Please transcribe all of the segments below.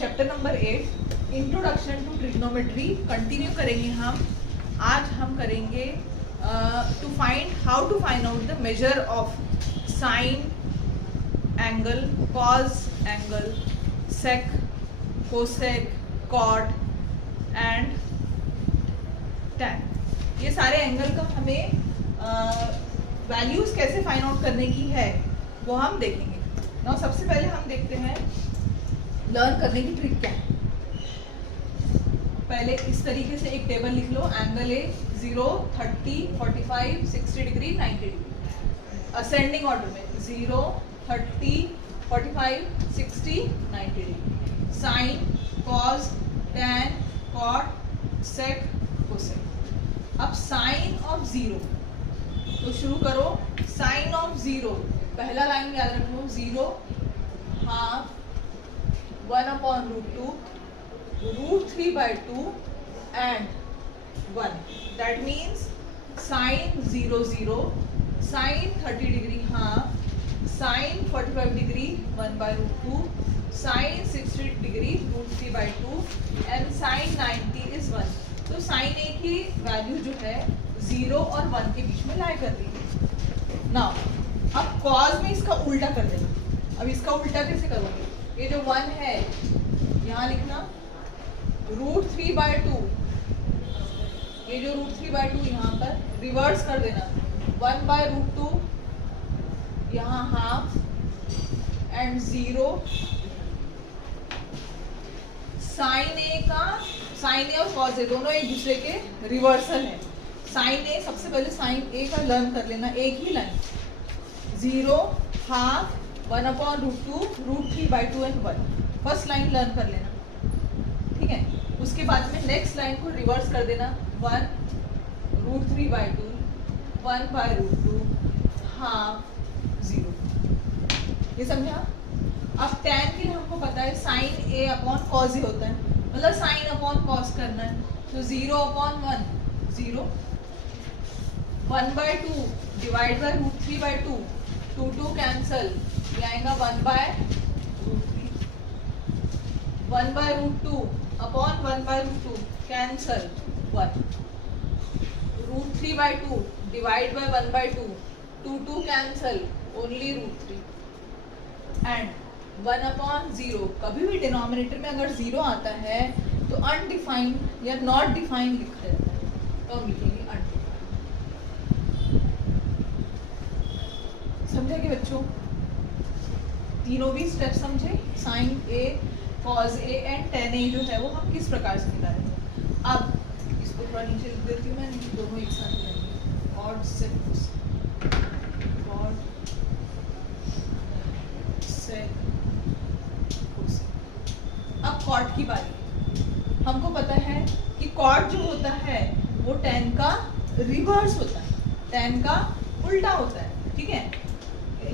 Chapter number 8 introduction to trigonometry continue करेंगे हम। आज हम करेंगे to find how to find out the measure of sine angle, cos angle, sec, cosec, cot and tan. ये सारे angle का हमें वैल्यूज कैसे फाइंड आउट करने की है वो हम देखेंगे। ना सबसे पहले हम देखते हैं लर्न करने की ट्रिक क्या है। पहले इस तरीके से एक टेबल लिख लो। Angle A 0, 30, 45, 60 degree, 90 degree, ascending order में 0, 30, 45, 60, 90 degree. Sine, cos, tan, cot, sec, cosec. अब साइन ऑफ 0 तो शुरू करो। साइन ऑफ 0 पहला लाइन याद रख लो, 0 half 1/√2 √3/2 and 1. That means sin 0 0, sin 30 degree half, sin 45 degree 1/√2, sin 60 degree √3/2 and sin 90 is 1. तो sin a की वैल्यू जो है 0 और 1 के बीच में लाई कर रही है। नाउ अब cos में इसका उल्टा कर देना। अब इसका उल्टा कैसे करोगे? ये जो 1 है यहाँ लिखना, √3/2, ये जो √3/2 यहाँ पर रिवर्स कर देना, 1/√2 यहाँ हाफ एंड 0। साइन ए का, साइन ए और कॉस ए दोनों एक दूसरे के रिवर्सल है। साइन ए सबसे पहले साइन ए का लर्न कर लेना, एक ही line, 0 half 1/√2 √3/2 and 1। First line learn कर लेना, ठीक है। उसके बाद में नेक्स्ट लाइन को रिवर्स कर देना, 1 √3/2 1/√2 हाफ 0। ये समझा? अब टैन के लिए हमको पता है sign A upon cos A होता है, मतलब साइन अपॉन कॉस करना है। तो 0/1 0, 1/2 डिवाइड बाय √3/2, 2 कैंसल, ये आएगा 1/√3, 1/√2 upon 1/√2 cancel 1, √3/2 divide by 1/2, 2 cancel, only √3 and 1/0। कभी भी डिनोमिनेटर में अगर 0 आता है तो अनडिफाइंड या नॉट डिफाइंड लिखा जाता है, तो हम लिखेंगे अनडिफाइंड। समझे कि बच्चों? तीनों भी स्टेप समझे? Sine A, cos A and tan A जो है वो हम किस प्रकार से निकालेंगे। अब इसको थोड़ा नीचे लिख देती हूँ मैं, दोनों एक साथ मिलेंगे, कॉट सेक कोसेक। अब कॉट की बारी। हमको पता है कि कॉट जो होता है वो टेन का रिवर्स होता है, टेन का उल्टा होता है, ठीक है।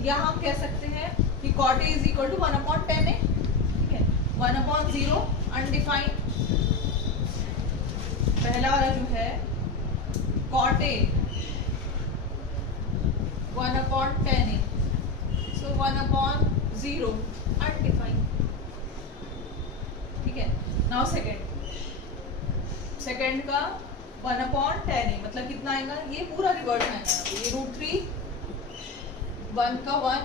या हम कह सकते हैं कि cot A is equal to 1/10 A, ठीक है। 1/0 अनडिफाइंड, पहला वाला जो है cot A 1/10 A, so 1/0 undefined, ठीक है। नाउ सेकेंड का 1/10 ए मतलब कितना आएगा? ये पूरा रिवर्स आएगा, ये √3, 1 का 1,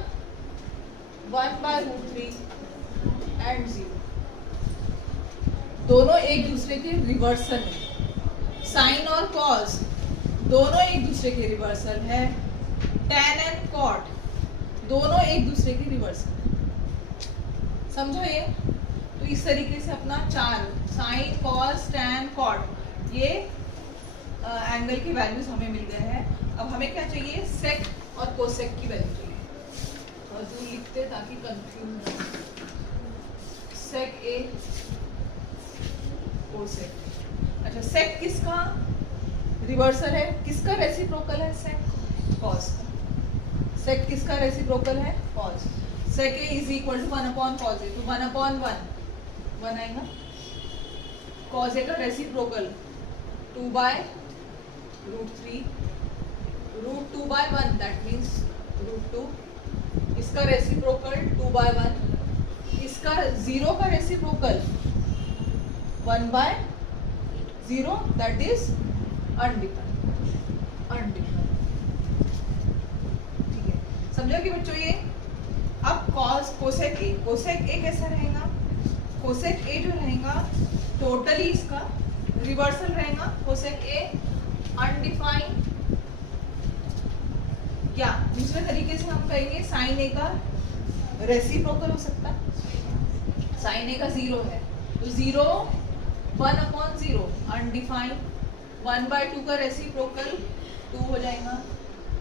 1/√3 एंड 0। दोनों एक दूसरे के रिवर्सल है। साइन और कॉस दोनों एक दूसरे के रिवर्सल है। टैन एंड कॉट दोनों एक दूसरे के रिवर्सल है। समझो ये? तो इस तरीके से अपना 4 साइन, कॉस, टैन, कॉट ये एंगल की वैल्यूज हमें मिल गए हैं। अब हमें क्या चाहिए? सेक और कोसेक की वैल्यू चाहिए। और जो लिखते ताकि कंफ्यूज ना हो, सेक ए, कोसेक। अच्छा, सेक किसका रिवर्सल है? किसका रेसिप्रोकल है? सेक कॉस का। सेक किसका रेसिप्रोकल है? Cos. Sec A is equal to 1/cos A, तो 1/1 1 आएगा। कॉस ए का रेसिप्रोकल 2/√3, √2/1 दैट मीन्स √2। इसका रेसिप्रोकल 2/1 इसका 0 का रेसिप्रोकल 1/0, दैट इज अनडिफाइंड। ठीक है, समझो कि बच्चों ये अब cos कोसेक ए कैसा रहेगा? कोसेक ए जो रहेगा टोटली इसका रिवर्सल रहेगा। कोसेक ए अनडिफाइंड, क्या दूसरे तरीके से हम कहेंगे साइन ए का रेसिप्रोकल हो सकता है। साइन ए का 0 है तो 0 1/0 अनडिफाइंड। 1/2 का रेसिप्रोकल 2 हो जाएगा।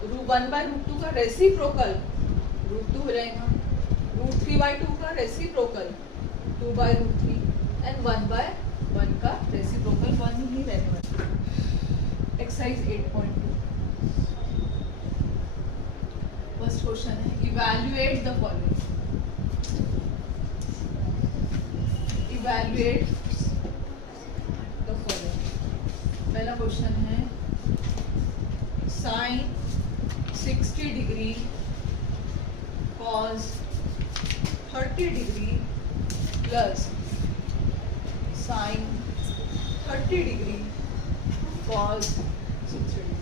1/√2 का रेसिप्रोकल √2 हो जाएगा। √3/2 का रेसिप्रोकल 2/√3 एंड 1/1 का रेसिप्रोकल 1 ही रहने वाला। एक्सरसाइज 8.2 फर्स्ट क्वेश्चन है, evaluate the following. Evaluate the following. पहला क्वेश्चन है sine 60 degree cos 30 degree plus sine 30 degree cos 60 degree.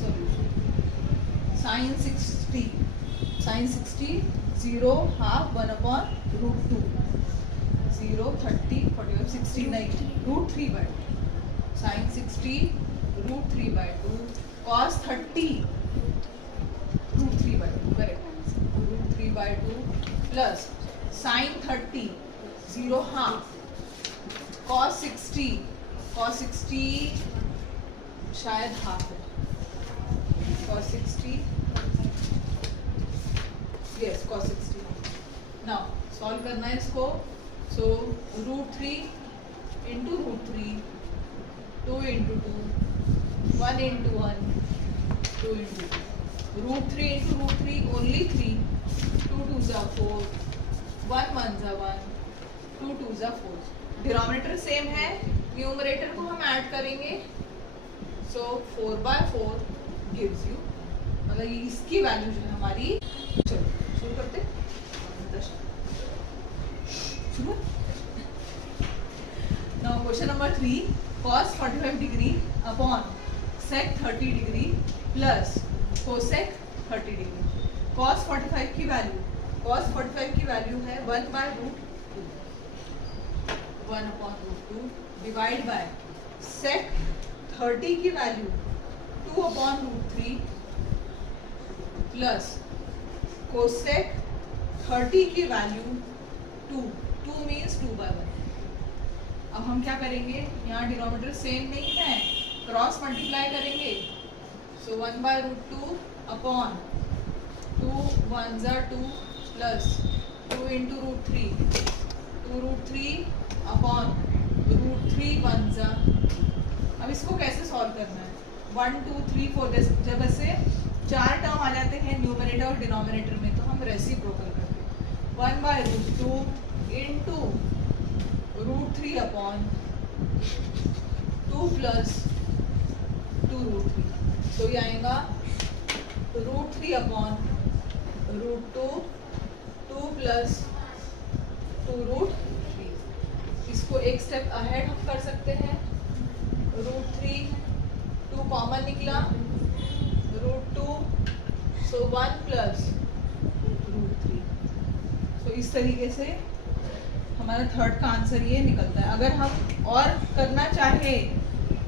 Solution sine 60 0 half 1/√2 0 30 45 60 नहीं √3/2 sine 60 √3/2 cos 30 √3/2 correct √3/2 plus sine 30 0 half cos 60 शायद half है cos 60 yes cos 60। Now solve करना है इसको। सो √3 into √3 2 into 2 1 into 1 2 into 2 √3 into √3 only 3 2 2s are 4 1 1s are 1 2 2s are 4। Denominator same है, numerator को हम add करेंगे। सो 4/4 गिव्स यू, मतलब इसकी वैल्यू जो है हमारी। चलो शुरू करते हैं। Now question number 3, cos 45 degree upon sec 30 degree plus cosec 30 degree. cos 45 की वैल्यू है 1/√2 1/√2 डिवाइड बाय sec 30 की वैल्यू 2/√3 प्लस cosec 30 की वैल्यू 2 मीन्स 2/1। अब हम क्या करेंगे, यहाँ डिनोमिनेटर सेम नहीं है, क्रॉस मल्टीप्लाई करेंगे। सो 1/√2 upon 2 1s are 2 plus 2 into √3 2√3 upon √3 1s are। अब इसको कैसे सॉल्व करना है? 1 2 3 4 जब ऐसे 4 टर्म आ जाते हैं न्यूमरेटर और डिनोमिनेटर में तो हम रेसिप्रोकल करते हैं। 1/√2 into √3 अपॉन 2 प्लस 2√3। तो ये आएगा √3 अपॉन √2 2 प्लस 2√3। इसको एक स्टेप अहेड हम कर सकते हैं। √3 2 कॉमन निकला, √2 सो 1 प्लस √3। तो इस तरीके से हमारा थर्ड का आंसर ये निकलता है। अगर हम और करना चाहे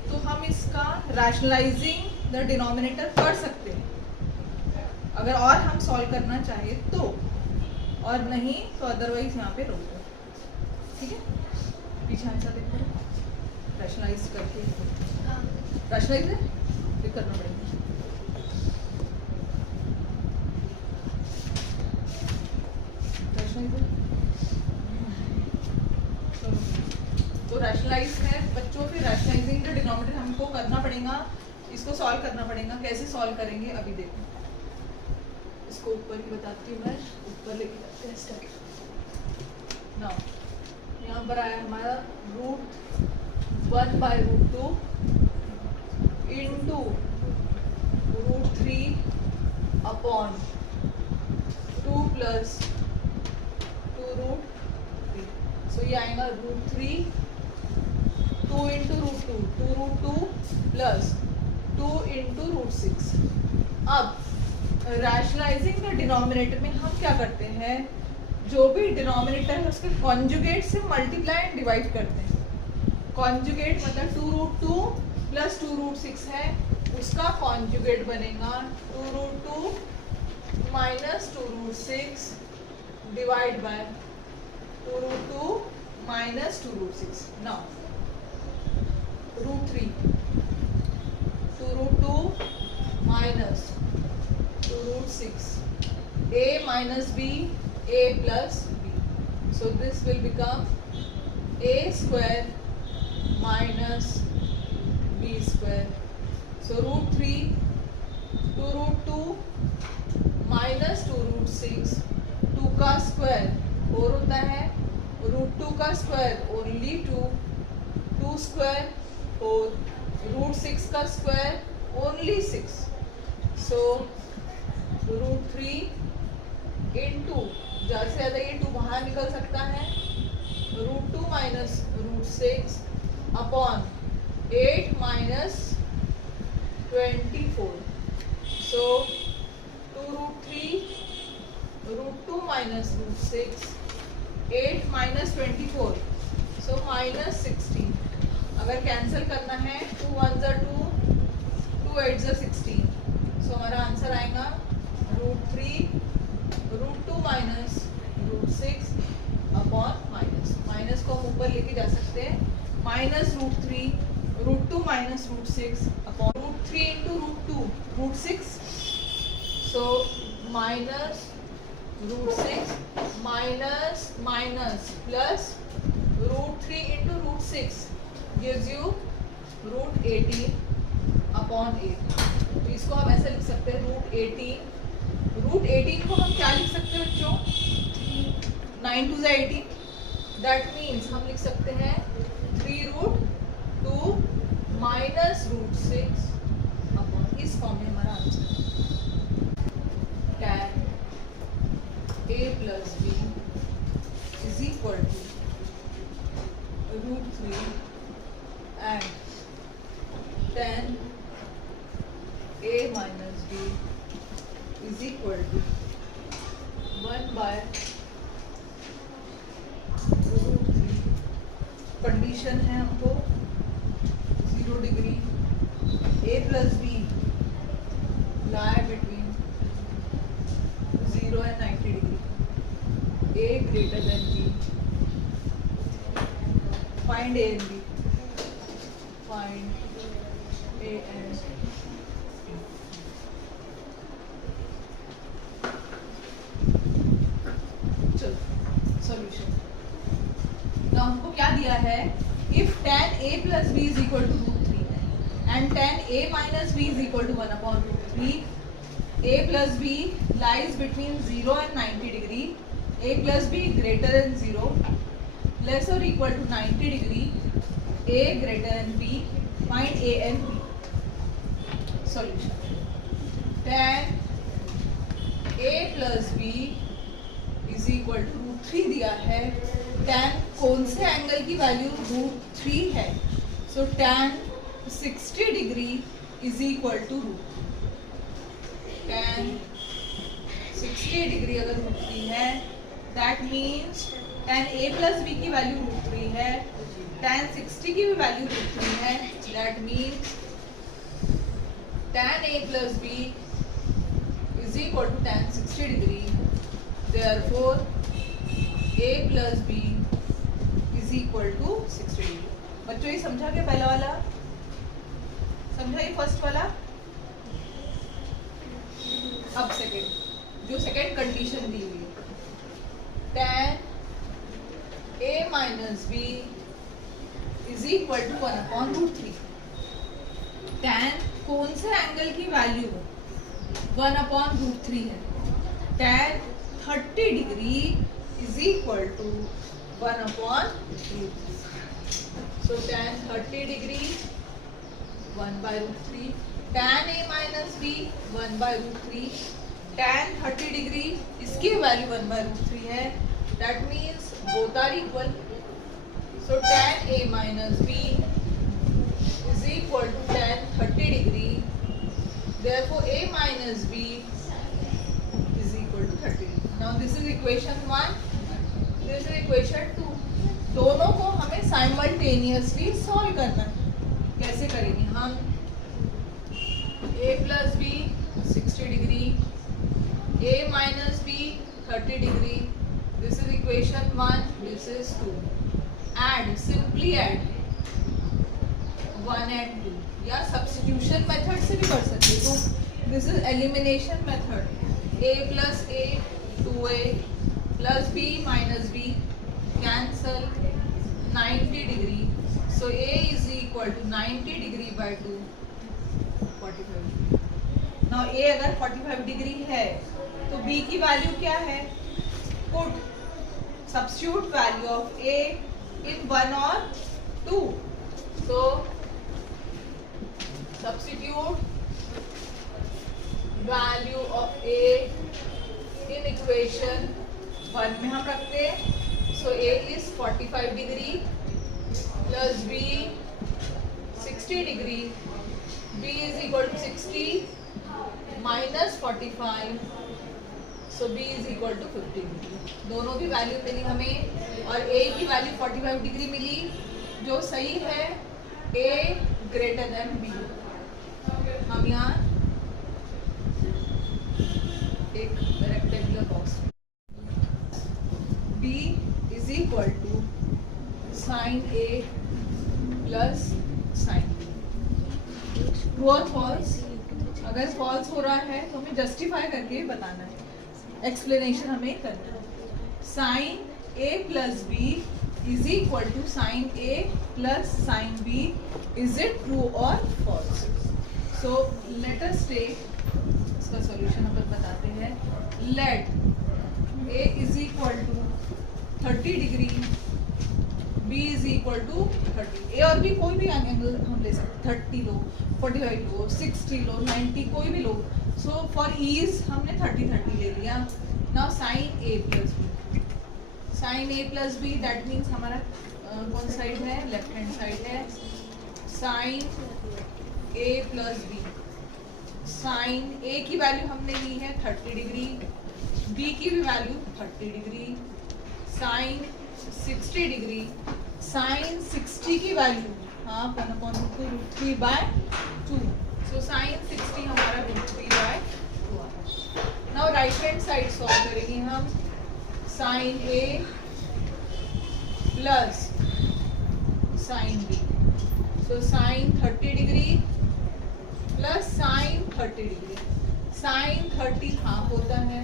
तो हम इसका रैशनलाइजिंग द डिनोमिनेटर कर सकते हैं, अगर और हम सॉल्व करना चाहे तो, और नहीं तो अदरवाइज यहाँ पे रोक दो। ठीक है, पीछे आंसर देखते हैं रैशनलाइज करके। रैशनलाइज है फिर करना पड़ेगा। तो रैशनलाइज है बच्चों, फिर रैशनलाइजिंग द डिनोमिनेटर हमको करना पड़ेगा, इसको सॉल्व करना पड़ेगा। कैसे सॉल्व करेंगे अभी देखो, इसको ऊपर ही बताती हूँ मैं, ऊपर लेके जाते हैं स्टेप। नाउ यहाँ पर आया हमारा √1/√2 इंटू √3 अपॉन 2 प्लस 2√3 सो ये आएगा √3 2 इंटू √2 2√2 प्लस 2 इंटू √6। अब रैशनलाइजिंग द डिनोमिनेटर में हम क्या करते हैं, जो भी डिनोमिनेटर है उसके कॉन्जुगेट से मल्टीप्लाई एंड डिवाइड करते हैं। कॉन्जुगेट मतलब 2√2 प्लस 2√6 है, उसका कॉन्जुगेट बनेगा 2√2 minus 2√6 divide by 2√2 minus 2√6। Now √3 2√2 minus 2√6 a minus b a plus b, so this will become a square minus b square, so √3 2√2 minus 2√6 2 का स्क्वायर 4 होता है, √2 का स्क्वायर ओनली 2 2 स्क्वायर 4 √6 का स्क्वायर ओनली 6, सो √3 into ज़्यादा से ज़्यादा ये 2 बाहर निकल सकता है, √2 माइनस √6 अपॉन 8 माइनस 24, सो 2√3 √2 माइनस √6 8 माइनस 24, सो माइनस 16। अगर कैंसिल करना है 2 1 ज़ा 2 2 8 ज़ा 16, सो हमारा आंसर आएगा √3 √2 माइनस √6 अपॉन माइनस को हम ऊपर लेके जा सकते हैं, minus √3 √2 minus √6 upon √3 into √2 √6, so minus √6 minus minus plus √3 into √6 gives you √18 upon 8। तो इसको हम ऐसे लिख सकते हैं √18 को हम क्या लिख सकते हैं बच्चों, 9 2 18, दैट मीन्स हम लिख सकते हैं 3√2 माइनस √6 अपॉन, इस फॉर्म में हमारा answer tan a plus b is equal to √3 and tan a minus b is equal to 1 by √3। Condition है हमको 0 degree a plus b lie between 0 and 90 degree, a greater than b, find a and b, find a and solution. तो हमको क्या दिया है, if tan a plus b is equal to √3 and tan a minus b is equal to 1 upon √3, a plus b lies between 0 and 90 degree, a plus b greater than 0, less or equal to 90 degree, a greater than b, find a and b। solution, tan a plus b is equal to √3 दिया है, tan कौन से angle की value √3 है, so tan 60 degree is equal to tan 60 degree अगर √3 है, that means tan a plus b की value √3 है, tan 60 की भी वैल्यू √3 है, that means tan a plus b is equal to tan 60 degree, therefore a plus b is equal to 60 degree। बच्चों ये समझा क्या, पहला वाला समझा, ये फर्स्ट वाला। अब सेकेंड, जो सेकेंड कंडीशन दी हुई है, tan a minus b is equal to 1 upon √3। tan कौन से एंगल की वैल्यू 1 upon √3 है, tan 30 degree is equal to 1 upon √3, so tan 30 degree 1 by √3, tan a minus b 1 by √3, tan 30 degree इसकी value 1 by √3 है, that means both are equal, So tan A minus B is equal to tan 30 degree. Therefore, A minus B is equal to 30 degree. Now this is equation 1. This is equation 2. दोनों को हमें simultaneously solve करना है. कैसे करेंगे हम? A plus B 60 degree, A minus B 30 degree. This is equation 1. This is 2. Add, simply add 1 and 2. या substitution method से भी कर सकते. तो this is elimination method. A plus A 2A plus B minus B cancel 90 degree. So A is equal to 90 degree by 2 45 degree. Now A अगर 45 degree है तो B की वैल्यू क्या है? Put substitute value of A in 1 or 2. So substitute value of A in equation 1 में हम रखते हैं. So A is 45 degree plus B 60 degree. B is equal to 60 minus 45. So B is equal to 50 degree. दोनों की value मिली हमें और A की value 45 degree मिली, जो सही है A ग्रेटर देन B. हम यहाँ एक rectangular box B is equal to sin A plus sin B. True और फॉल्स? अगर फॉल्स हो रहा है तो हमें जस्टिफाई करके बताना है. एक्सप्लेनेशन हमें करना है. Sine A plus B is equal to sin A plus sin B. Is it true or false? So let us take इसका सॉल्यूशन अपन बताते हैं. Let A is equal to 30 degree, B is equal to 30. A और B कोई भी angle हम ले सकते. 30 लो, 45 लो, 60 लो, 90 कोई भी लो. So for ease हमने 30 ले लिया. Now sin A plus B. Sin A plus B that means हमारा कौन साइड है? लेफ्ट हैंड साइड है. Sin A plus B. Sin A की वैल्यू हमने ली है 30 डिग्री, B की भी value 30 degree. Sin 60 degree. Sin 60 की value half 1/√3 by 2. So sin 60 हमारा √3 by 2. Now right hand side solve करेंगे हम. Sin A plus sin B. So sin 30 degree plus sin 30 degree. Sin 30 half होता है.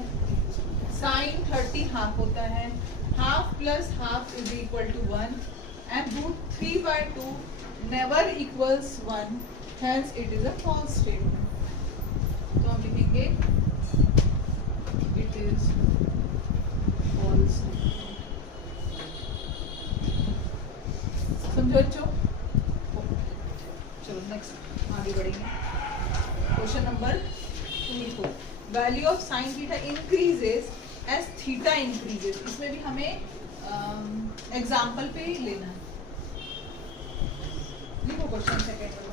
Sin 30 half होता है. Half plus half is equal to 1 and √3 by 2 never equals 1. Hence it is a false statement. तो हम लिखेंगे it is false. समझो बच्चों? चलो नेक्स्ट आगे बढ़ेंगे. Question number 2. Value of sine theta increases as theta increases. इसमें भी हमें एग्जाम्पल पे ही लेना है. लिखो question second.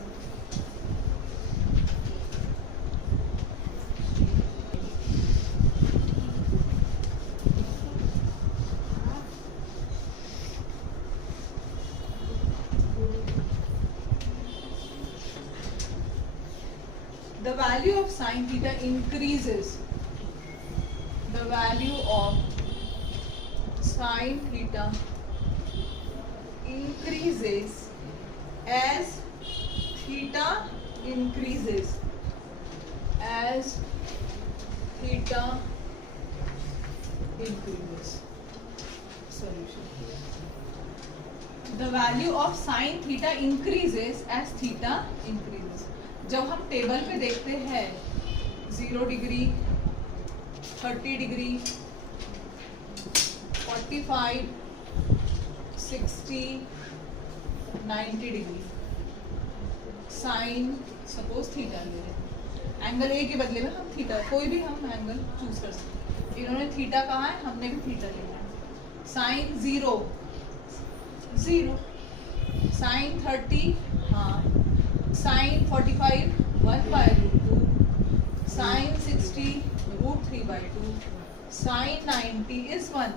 The value of sin theta increases. The value of sin theta increases as theta increases. As theta increases. Solution. The value of sin theta increases as theta increases. जब हम table पे देखते हैं 0 degree, 30 degree, 45, 60, 90 degree, sine suppose theta ले रहे हैं. Angle A के बदले में हम थीटा, कोई भी हम एंगल चूज कर सकते हैं. इन्होंने थीटा कहा है, हमने भी थीटा लेना है. साइन 0 0. साइन 30 हाँ, साइन 45 1/√2, साइन 60 √3/2, साइन 90 इज 1.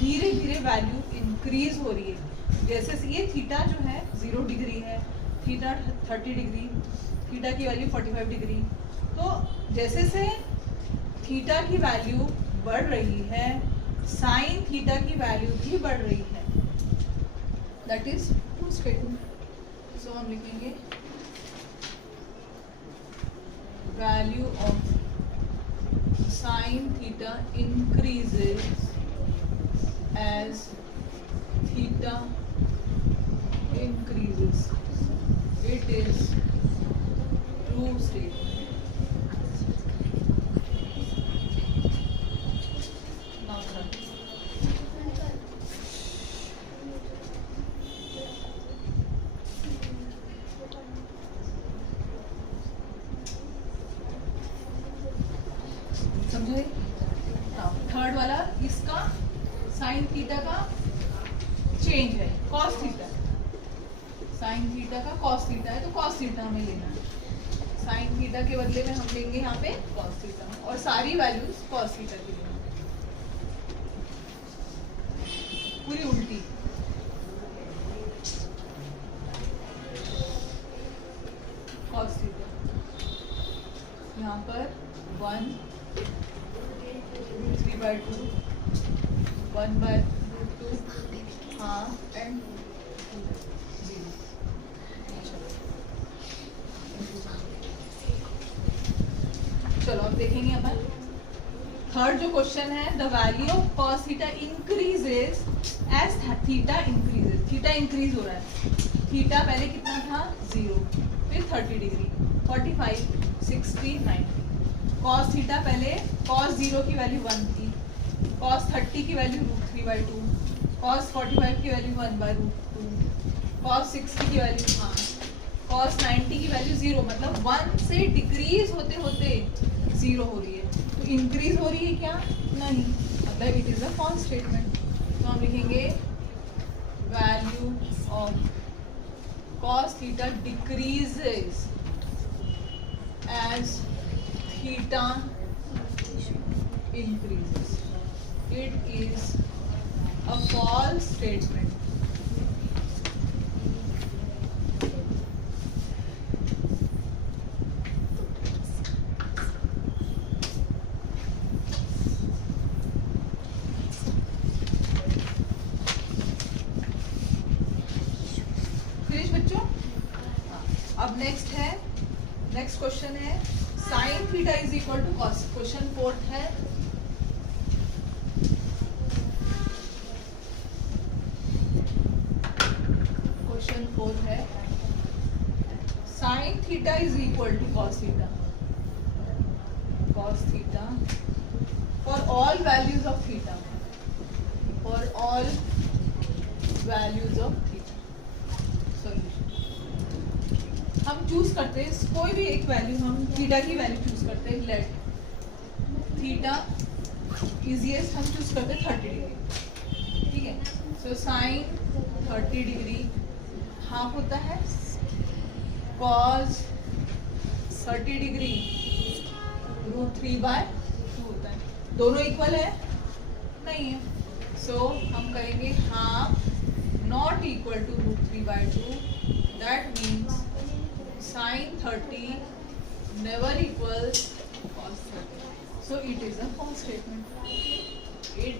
धीरे धीरे वैल्यू इंक्रीज हो रही है. जैसे ये थीटा जो है 0 डिग्री है, थीटा 30 डिग्री, थीटा की वैल्यू 45 डिग्री. तो जैसे से थीटा की वैल्यू बढ़ रही है, साइन थीटा की वैल्यू भी बढ़ रही है. That is true statement. So हम लिखेंगे value of sine theta increases as theta increases. It is true statement. Now third. समझे? थर्ड वाला इसका साइन थीटा का चेंज है, कॉस थीटा. साइन थीटा का कॉस थीटा है, तो कॉस थीटा हमें लेना है. साइन थीटा के बदले में हम लेंगे यहाँ पे कॉस थीटा, और सारी वैल्यूज कॉस थीटा की लेंगे, पूरी उल्टी. कॉस थीटा यहाँ पर 1 3/2 1/√2 हाँ एंड 0. चलो अब देखेंगे अपन थर्ड जो क्वेश्चन है. The value of cos theta increases as theta increases. Theta increase हो रहा है. थीटा पहले कितना था 0, फिर 30 डिग्री, 45 60 90. कॉस थीटा पहले कॉस 0 की वैल्यू 1 थी, कॉस 30 की वैल्यू √3/2, कॉस 45 की वैल्यू 1/√2, कॉस 60 की वैल्यू हाँ, कॉस 90 की वैल्यू 0. मतलब 1 से डिक्रीज होते होते 0 हो रही है. तो इंक्रीज हो रही है क्या? नहीं. मतलब it is a false statement. तो हम लिखेंगे value of cos theta decreases as theta increases. It is a false statement. Finish बच्चों. अब नेक्स्ट है, नेक्स्ट क्वेश्चन है sine theta is equal to cos. Question 4 है. क्वेश्चन 4 है sine theta is equal to cos theta. Cos theta for all values of theta. For all values of theta. Solution हम choose करते हैं कोई भी एक value, हम थीटा की वैल्यू चूज करते हैं. लेट थीटा इजीएस्ट हम चूज करते हैं 30 डिग्री. ठीक है. सो साइन 30 डिग्री हाफ होता है कॉस 30 डिग्री √3/2 होता है. दोनों इक्वल है? नहीं है. सो हम करेंगे half not equal to √3/2. That means sin 30 never equals cos 30. So it is a false statement. It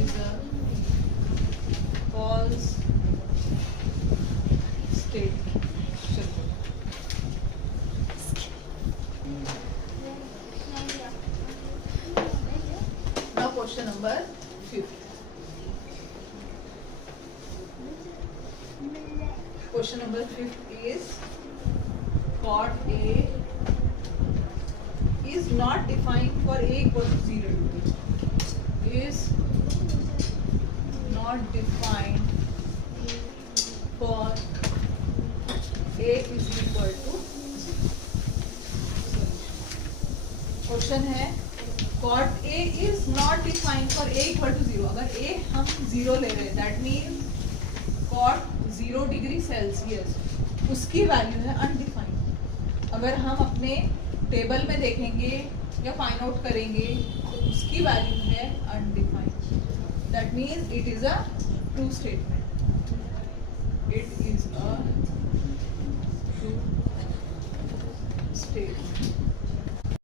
is a false statement. Now question number 5. Question number 5 is cot A is not defined for A equal to 0 to 2. Is not defined for A is equal to 0. Question है cot A is not defined for A equal to 0. अगर A हम 0 ले रहे हैं, that means cot 0 degree Celsius, उसकी value है undefined. अगर हम अपने टेबल में देखेंगे या फाइंड आउट करेंगे तो उसकी वैल्यू है undefined. That means it is a true statement.